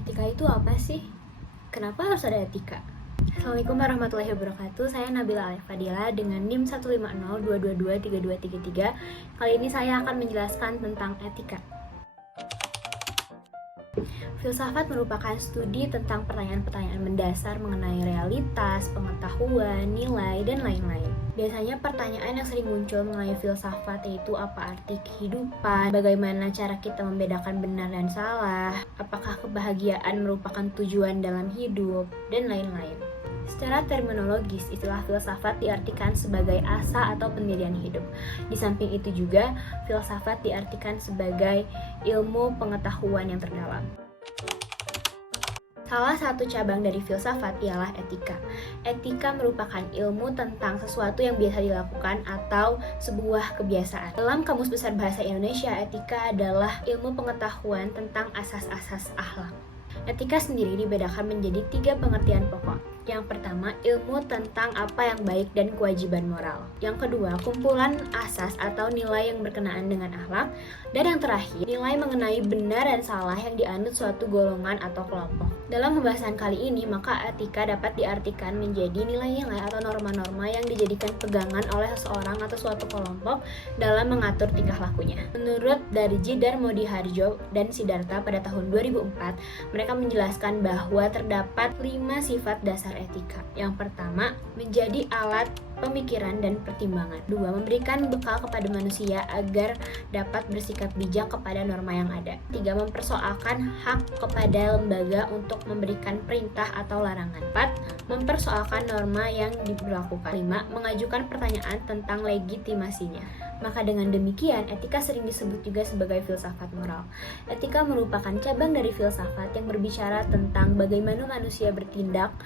Etika itu apa sih? Kenapa harus ada etika? Assalamualaikum warahmatullahi wabarakatuh. Saya Nabila Alif Fadila dengan NIM 150222323. Kali ini saya akan menjelaskan tentang etika. Filsafat merupakan studi tentang pertanyaan-pertanyaan mendasar mengenai realitas, pengetahuan, nilai, dan lain-lain. Biasanya pertanyaan yang sering muncul mengenai filsafat yaitu apa arti kehidupan, bagaimana cara kita membedakan benar dan salah, apakah kebahagiaan merupakan tujuan dalam hidup, dan lain-lain. Secara terminologis, istilah filsafat diartikan sebagai asa atau pendirian hidup. Di samping itu juga, filsafat diartikan sebagai ilmu pengetahuan yang terdalam. Salah satu cabang dari filsafat ialah etika. Etika merupakan ilmu tentang sesuatu yang biasa dilakukan atau sebuah kebiasaan. Dalam Kamus Besar Bahasa Indonesia, etika adalah ilmu pengetahuan tentang asas-asas akhlak. Etika sendiri dibedakan menjadi 3 pengertian pokok. Yang pertama, ilmu tentang apa yang baik dan kewajiban moral. Yang kedua, kumpulan asas atau nilai yang berkenaan dengan akhlak. Dan yang terakhir, nilai mengenai benar dan salah yang dianut suatu golongan atau kelompok. Dalam pembahasan kali ini, maka etika dapat diartikan menjadi nilai-nilai atau norma-norma yang dijadikan pegangan oleh seseorang atau suatu kelompok dalam mengatur tingkah lakunya. Menurut Darji Darmodiharjo dan Siddhartha pada tahun 2004, mereka menjelaskan bahwa terdapat 5 sifat dasar etika. Yang pertama, menjadi alat pemikiran dan pertimbangan. 2. Memberikan bekal kepada manusia agar dapat bersikap bijak kepada norma yang ada. 3. Mempersoalkan hak kepada lembaga untuk memberikan perintah atau larangan. 4. Mempersoalkan norma yang diberlakukan. 5. Mengajukan pertanyaan tentang legitimasinya. Maka dengan demikian, etika sering disebut juga sebagai filsafat moral. Etika merupakan cabang dari filsafat yang berbicara tentang bagaimana manusia bertindak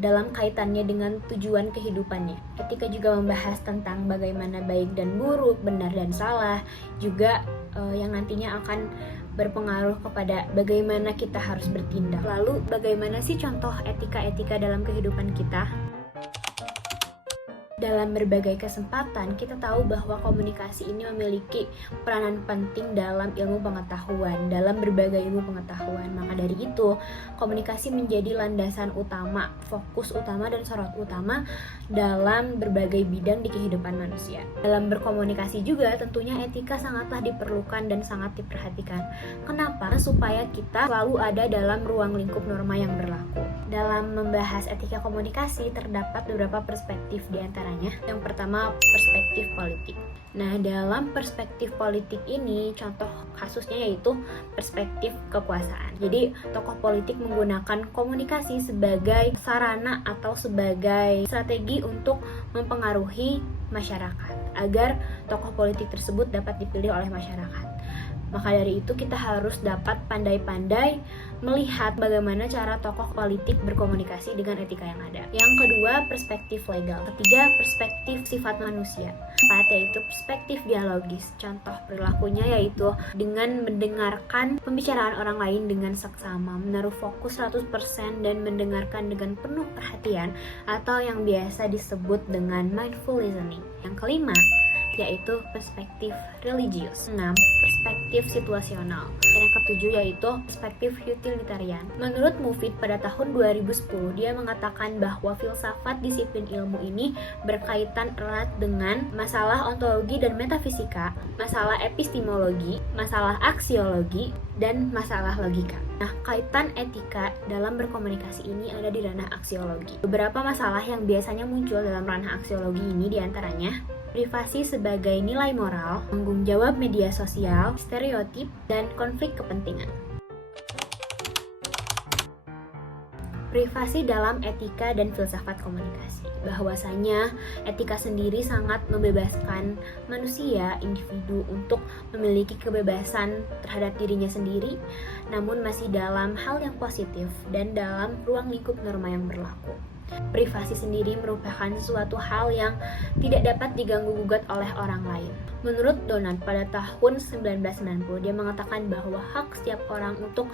dalam kaitannya dengan tujuan kehidupannya. Etika juga membahas tentang bagaimana baik dan buruk, benar dan salah, juga yang nantinya akan berpengaruh kepada bagaimana kita harus bertindak. Lalu, bagaimana sih contoh etika-etika dalam kehidupan kita? Dalam berbagai kesempatan, kita tahu bahwa komunikasi ini memiliki peranan penting dalam ilmu pengetahuan, dalam berbagai ilmu pengetahuan. Maka dari itu, komunikasi menjadi landasan utama, fokus utama, dan sorot utama dalam berbagai bidang di kehidupan manusia. Dalam berkomunikasi juga, tentunya etika sangatlah diperlukan dan sangat diperhatikan. Kenapa? Supaya kita selalu ada dalam ruang lingkup norma yang berlaku. Dalam membahas etika komunikasi, terdapat beberapa perspektif di antara. Yang pertama, perspektif politik. Nah, dalam perspektif politik ini, contoh kasusnya yaitu perspektif kekuasaan. Jadi, tokoh politik menggunakan komunikasi sebagai sarana atau sebagai strategi untuk mempengaruhi masyarakat agar tokoh politik tersebut dapat dipilih oleh masyarakat. Maka dari itu kita harus dapat pandai-pandai melihat bagaimana cara tokoh politik berkomunikasi dengan etika yang ada. Yang kedua, perspektif legal. Ketiga, perspektif sifat manusia. Keempat, yaitu perspektif dialogis. Contoh perilakunya yaitu dengan mendengarkan pembicaraan orang lain dengan seksama, menaruh fokus 100% dan mendengarkan dengan penuh perhatian atau yang biasa disebut dengan mindful listening. Yang kelima, yaitu perspektif religius. 6. Perspektif situasional. Dan yang ketujuh yaitu perspektif utilitarian. Menurut Mufid pada tahun 2010, dia mengatakan bahwa filsafat disiplin ilmu ini berkaitan erat dengan masalah ontologi dan metafisika, masalah epistemologi, masalah aksiologi, dan masalah logika. Nah, kaitan etika dalam berkomunikasi ini ada di ranah aksiologi. Beberapa masalah yang biasanya muncul dalam ranah aksiologi ini diantaranya privasi sebagai nilai moral, tanggung jawab media sosial, stereotip, dan konflik kepentingan. Privasi dalam etika dan filsafat komunikasi. Bahwasanya etika sendiri sangat membebaskan manusia, individu untuk memiliki kebebasan terhadap dirinya sendiri, namun masih dalam hal yang positif dan dalam ruang lingkup norma yang berlaku. Privasi sendiri merupakan sesuatu hal yang tidak dapat diganggu-gugat oleh orang lain. Menurut Donat pada tahun 1990, dia mengatakan bahwa hak setiap orang untuk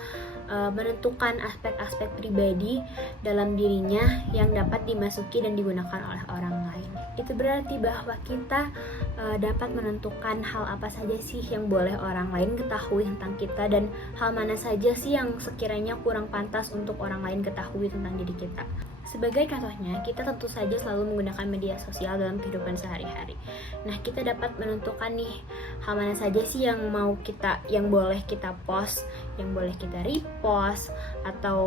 menentukan aspek-aspek pribadi dalam dirinya yang dapat dimasuki dan digunakan oleh orang lain. Itu berarti bahwa kita dapat menentukan hal apa saja sih yang boleh orang lain ketahui tentang kita, dan hal mana saja sih yang sekiranya kurang pantas untuk orang lain ketahui tentang diri kita. Sebagai contohnya, kita tentu saja selalu menggunakan media sosial dalam kehidupan sehari-hari. Nah, kita dapat menentukan nih hal mana saja sih yang boleh kita post, yang boleh kita repost, atau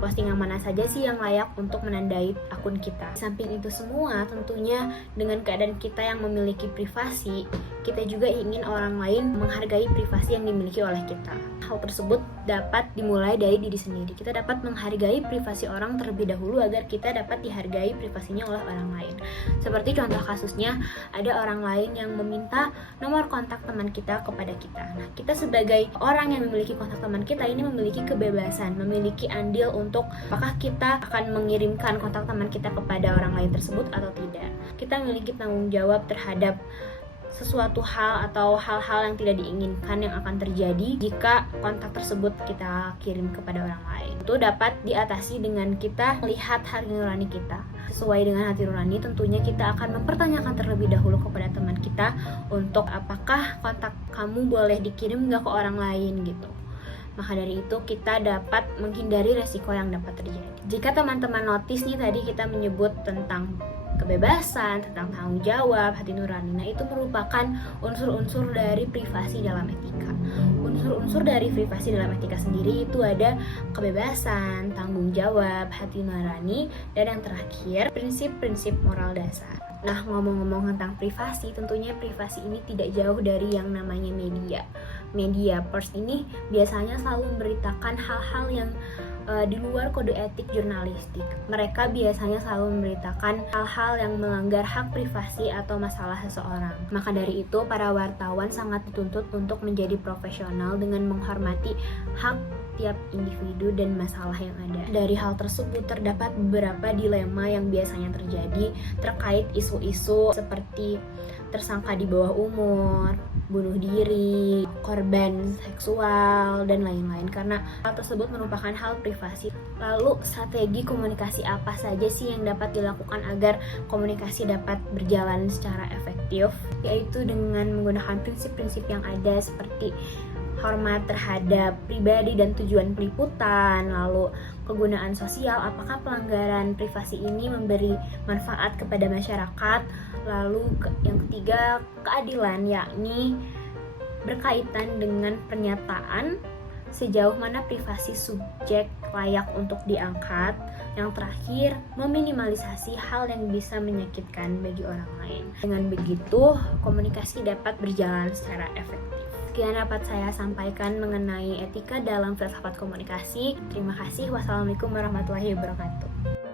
postingan mana saja sih yang layak untuk menandai akun kita. Samping itu semua, tentunya dengan keadaan kita yang memiliki privasi, kita juga ingin orang lain menghargai privasi yang dimiliki oleh kita. Hal tersebut dapat dimulai dari diri sendiri. Kita dapat menghargai privasi orang terlebih dahulu agar kita dapat dihargai privasinya oleh orang lain. Seperti contoh kasusnya, ada orang lain yang meminta nomor kontak teman kita kepada kita. Nah, kita sebagai orang yang memiliki kontak teman kita ini memiliki kebebasan, memiliki andil untuk apakah kita akan mengirimkan kontak teman kita kepada orang lain tersebut atau tidak. Kita memiliki tanggung jawab terhadap sesuatu hal atau hal-hal yang tidak diinginkan yang akan terjadi jika kontak tersebut kita kirim kepada orang lain. Itu dapat diatasi dengan kita melihat hati nurani kita. Sesuai dengan hati nurani, tentunya kita akan mempertanyakan terlebih dahulu kepada teman kita untuk apakah kontak kamu boleh dikirim nggak ke orang lain gitu. Maka dari itu kita dapat menghindari resiko yang dapat terjadi. Jika teman-teman notice nih, tadi kita menyebut tentang kebebasan, tentang tanggung jawab, hati nurani. Nah, itu merupakan unsur-unsur dari privasi dalam etika. Unsur-unsur dari privasi dalam etika sendiri itu ada kebebasan, tanggung jawab, hati nurani, dan yang terakhir, prinsip-prinsip moral dasar. Nah, ngomong-ngomong tentang privasi, tentunya privasi ini tidak jauh dari yang namanya media. Media pers ini biasanya selalu memberitakan hal-hal yang di luar kode etik jurnalistik. Mereka biasanya selalu memberitakan hal-hal yang melanggar hak privasi atau masalah seseorang. Maka dari itu, para wartawan sangat dituntut untuk menjadi profesional dengan menghormati hak tiap individu dan masalah yang ada. Dari hal tersebut terdapat beberapa dilema yang biasanya terjadi terkait isu-isu seperti tersangka di bawah umur, bunuh diri, korban seksual, dan lain-lain, karena hal tersebut merupakan hal privasi. Lalu, strategi komunikasi apa saja sih yang dapat dilakukan agar komunikasi dapat berjalan secara efektif? Yaitu dengan menggunakan prinsip-prinsip yang ada seperti hormat terhadap pribadi dan tujuan peliputan, lalu kegunaan sosial, apakah pelanggaran privasi ini memberi manfaat kepada masyarakat, lalu yang ketiga keadilan, yakni berkaitan dengan pernyataan sejauh mana privasi subjek layak untuk diangkat, yang terakhir meminimalisasi hal yang bisa menyakitkan bagi orang lain. Dengan begitu, komunikasi dapat berjalan secara efektif. Sekian dapat saya sampaikan mengenai etika dalam filsafat komunikasi. Terima kasih. Wassalamualaikum warahmatullahi wabarakatuh.